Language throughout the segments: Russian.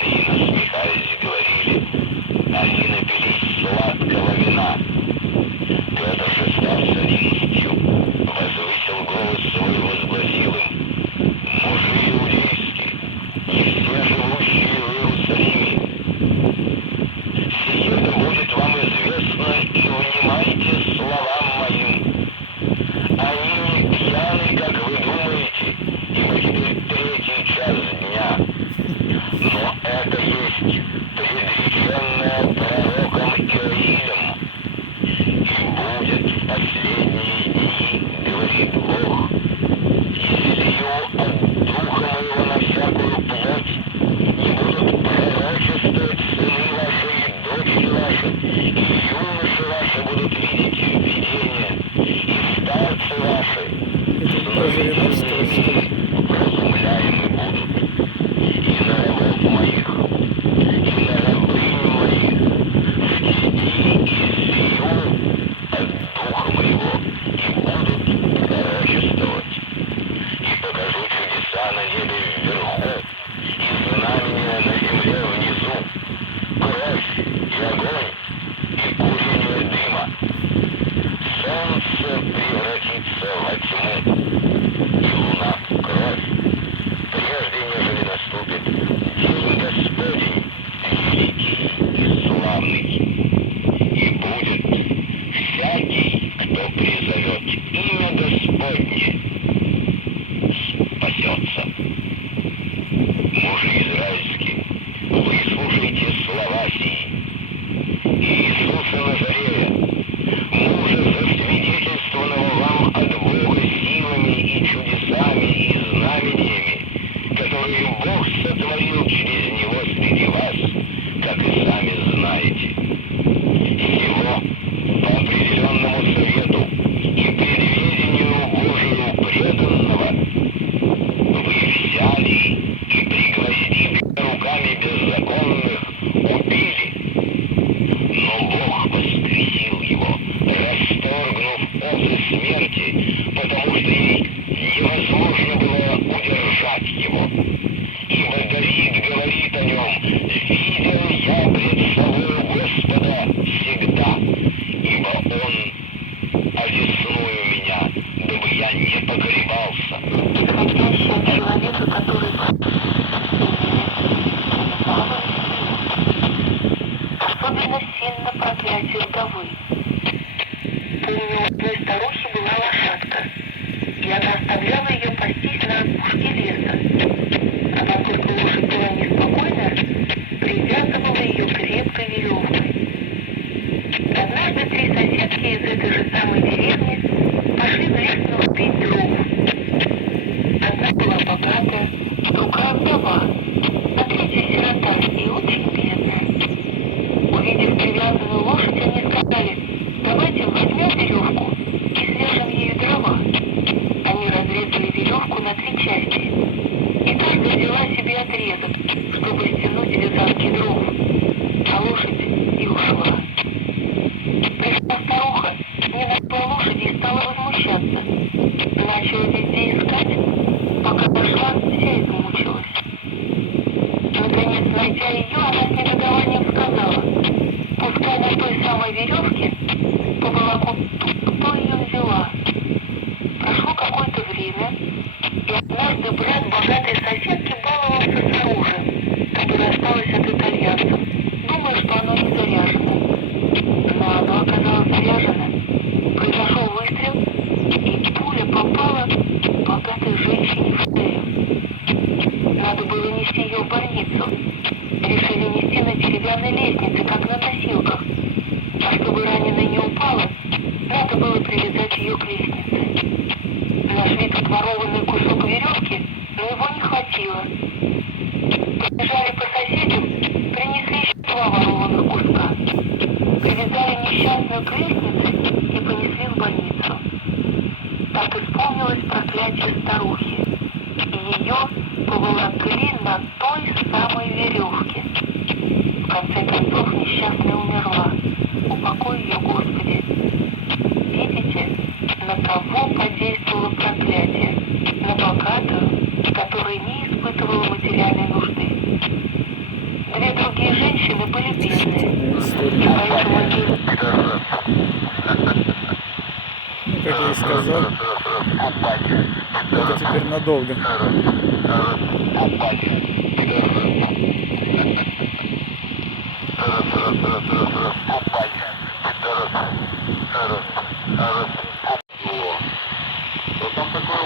Иные, насмехаясь, говорили, они напились сладкого вина. Петр же став с 11, возвысил голос свой и возгласил им: «Мужи иудейские, и все живущие в Иерусалиме, сие да будет вам известно, и внимайте словам моим. Они не пьяны, как вы думаете, ибо теперь 3-й час дня. Но это есть предреченное пророком Иоилем. И будет в последние дни, говорит Бог, излию от духа моего на всякую плоть, и будут пророчествовать сыны ваши и дочери ваши, и юноши ваши будут видеть видения, и старцы ваши сновидениями вразумляемы будут. И на рабов моих, и на рабынь моих в те дни излию от духа моего, и будут пророчествовать. И покажу чудеса на небе вверху, и знамения на земле внизу, кровь и огонь, и курение дыма. Солнце превратится во тьму, и луна в кровь, прежде нежели наступит день Господень, великий и славный. И будет всякий, кто призовет имя Господне, спасется. Мужи израильские, выслушайте слова сии. Иисуса Назарея, мужа засвидетельствованного вам от Бога силами и чудесами и знамениями, которые Бог сотворил через него среди вас, как и сами знаете. Сего по определенному совету и предведению Божию преданного вы взяли и, пригвоздив руками беззаконных, убили. Но Бог воскресил его, расторгнув узы смерти, потому что ей невозможно было удержать его. Ибо Давид говорит о нем: «Видел я пред собою Господа всегда, ибо Он одесную меня, дабы я не поколебался». Исходящее от человека, который особенно сильно проклятие вдовы. Помню, у одной старухи была лошадка, и она оставляла ее пастись на опушке леса. А поскольку лошадь была неспокойна, привязывала ее крепкой веревкой. Однажды 3 соседки из этой же самой деревни пошли в лес нарубить дров. Одна была богатая, другая вдова, а третья сирота и очень бедная. Увидев привязанную лошадь, они сказали: «Давайте возьмем веревку и свяжем ею дрова». Они разрезали веревку на 3 части, и каждая взяла себе отрезок, чтобы стянуть вязанки дров, а лошадь и ушла. Пришла старуха, не нашла лошади и стала возмущаться. Начала везде искать, пока дошла, вся измучилась. Наконец, найдя ее, она с негодованием сказала: «Пускай на той самой веревке поволоку ту, кто ее взяла». Прошло какое-то время, и однажды брат богатой соседки баловался с оружием, которое осталось от итальянцев, думая, что оно не заряжено. Но оно оказалось заряжено. Произошел выстрел, и пуля попала богатой женщине в шею. Надо было нести ее в больницу. Решили нести на деревянной лестнице, как на носилках. А чтобы раненая не упала, надо было привязать ее к лестнице. Нашли тут ворованный кусок веревки, но его не хватило. Побежали по соседям, принесли еще 2 ворованных куска. Привязали несчастную к лестнице и понесли в больницу. Так исполнилось проклятие старухи, и ее поволокли на той самой веревке. В конце концов несчастная умерла. Упокой ее, Господи. Видите, на кого подействовало проклятие? На богатую, которая не испытывала материальной нужды. вы были бедные. История. Поэтому эти Ну, как я и сказал, это теперь надолго. Там такое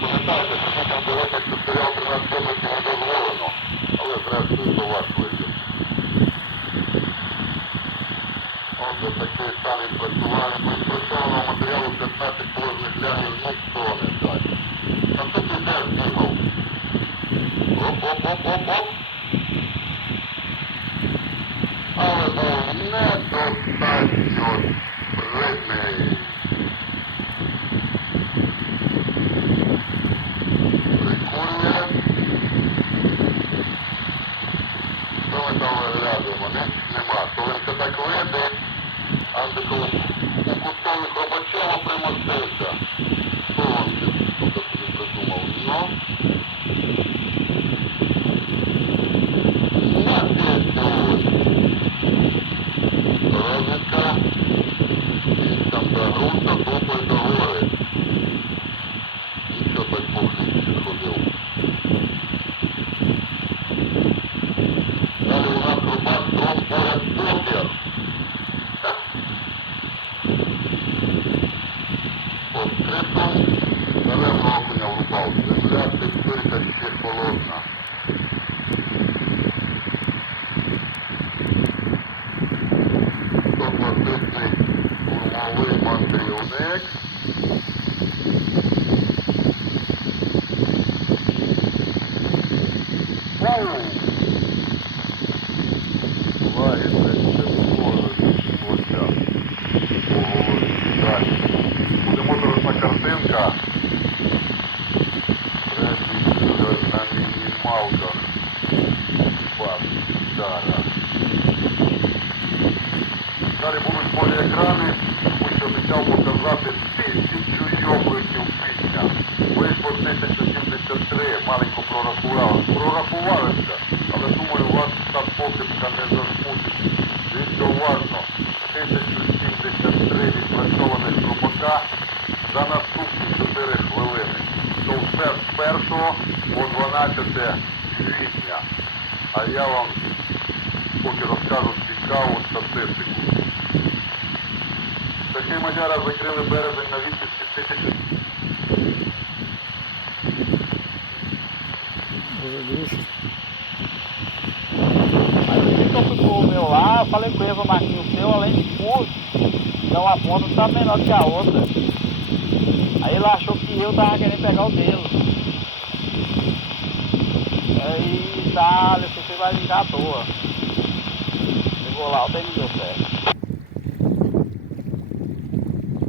пам'ятаєте, що ми там далеко серіал 13 області не дозволено, але зрештою до вас вийде. Отже, такий стан відпрацьованого матеріалу 15 положних глянів ніхто не дасть. А що ти де бігав? Оп-оп-оп-оп-оп. Але був недостатньо спритний. Прикурює. Що ми там виглядуємо? Нема. Коли це так вийде, Андиков у кутові Горбачова примостився. Що він тут собі придумав? Ну? Розвідка. І там до грунта, топай до гори. І що так похлібці ходив. Далі у нас рубак дрон поряд покер. Под скриптом даремно окуня врубав. Земля текстурка ще холодна. Класичний урмовий мандрівник. Вау! Лагідне червоне очах. По голові далі. Буде моторошна картинка. Третій на мінімалках. Бас, гітара. Далі будуть поліекрани, тому що обіцяв показати 1000 йобликів пісня. Вийшло 1073, маленько прорахувалися, але думаю, вас та похибка не засмутить. Дивіться уважно, 1073 відпрацьованих трубака за наступні 4 хвилини. То все з 1 по 12 квітня. А я вам поки розкажу цікаву статистику. Такий мадяра закрили березень на відпустці 1000. Aí o que ficou o meu lá, eu falei com ele, o Marquinhos, o seu, além de curto, então uma ponta tá menor que a outra. Aí ele achou que eu tava querendo pegar o dele. Aí tá, você vai ligar à toa. Chegou lá, o tempo não deu certo.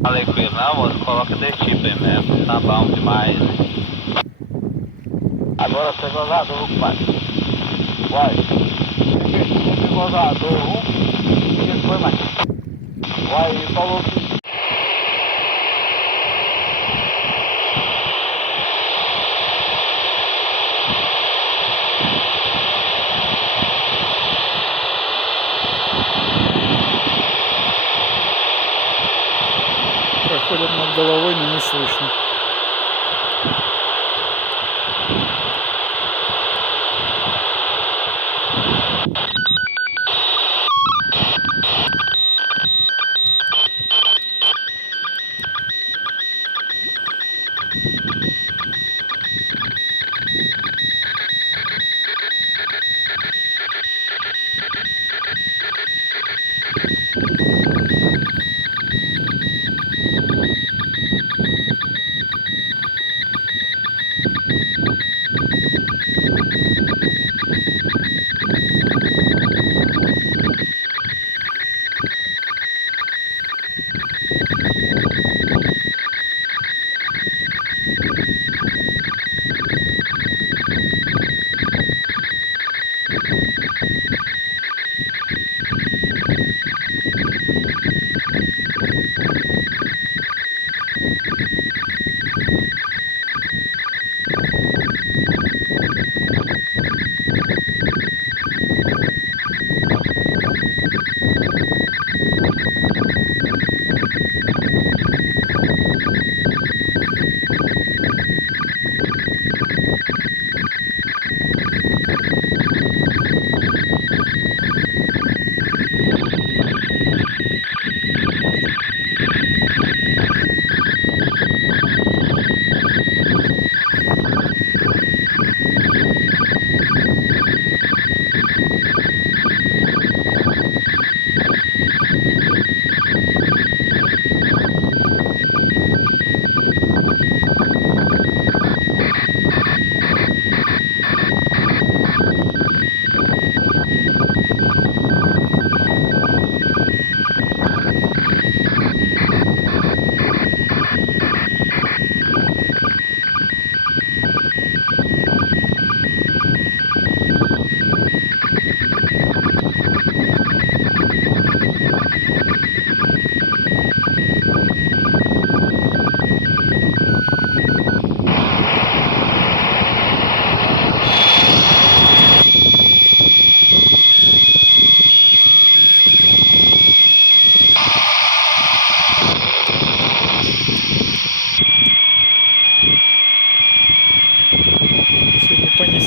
Falei com ele, não moço, coloca desse tipo aí mesmo, tá bom demais. Agora você é gozador, compadre. Vai. Você é gozador, que foi, mais? Vai, ele falou que... Проходят над головой, но не слышно.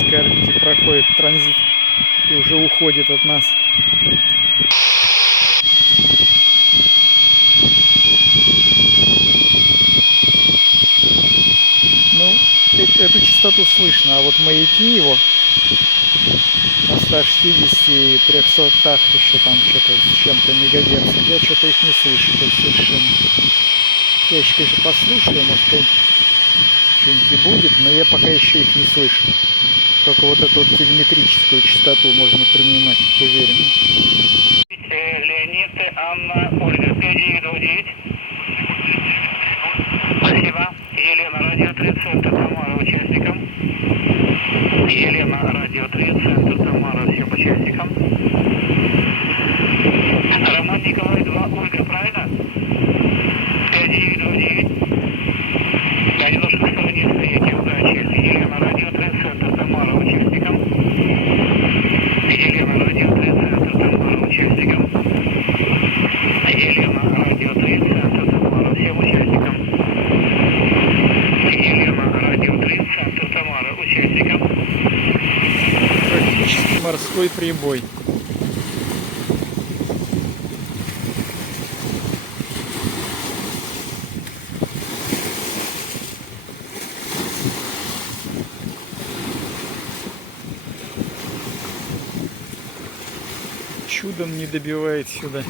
низкой орбите проходит транзит и уже уходит от нас. Ну, эту частоту слышно, а вот маяки его на 160 и 300 еще там что-то с чем-то мегагерцев, я что-то их не слышу тут совершенно. Я еще, конечно, послушаю, может что-нибудь и будет, но я пока еще их не слышу. Только вот эту вот телеметрическую частоту можно принимать уверенно. Леонид, Анна, Ольга, 5929. Спасибо. Елена, радио 3, центр Тамара, участникам. Елена, радио 3, центр Тамара, всем участникам. Роман Николай 2, Ольга, правильно? 5929. Я немножко в стороне стоите, удачи. Елена, радио 3, центр Тамара, участникам. Елена, радио 3, центр Тамара, участникам. Елена, радио 3, центр Тамара, всем участникам. Елена, радио 3, центр Тамара, участникам. Практически морской прибой. Чудом не добивает сюда.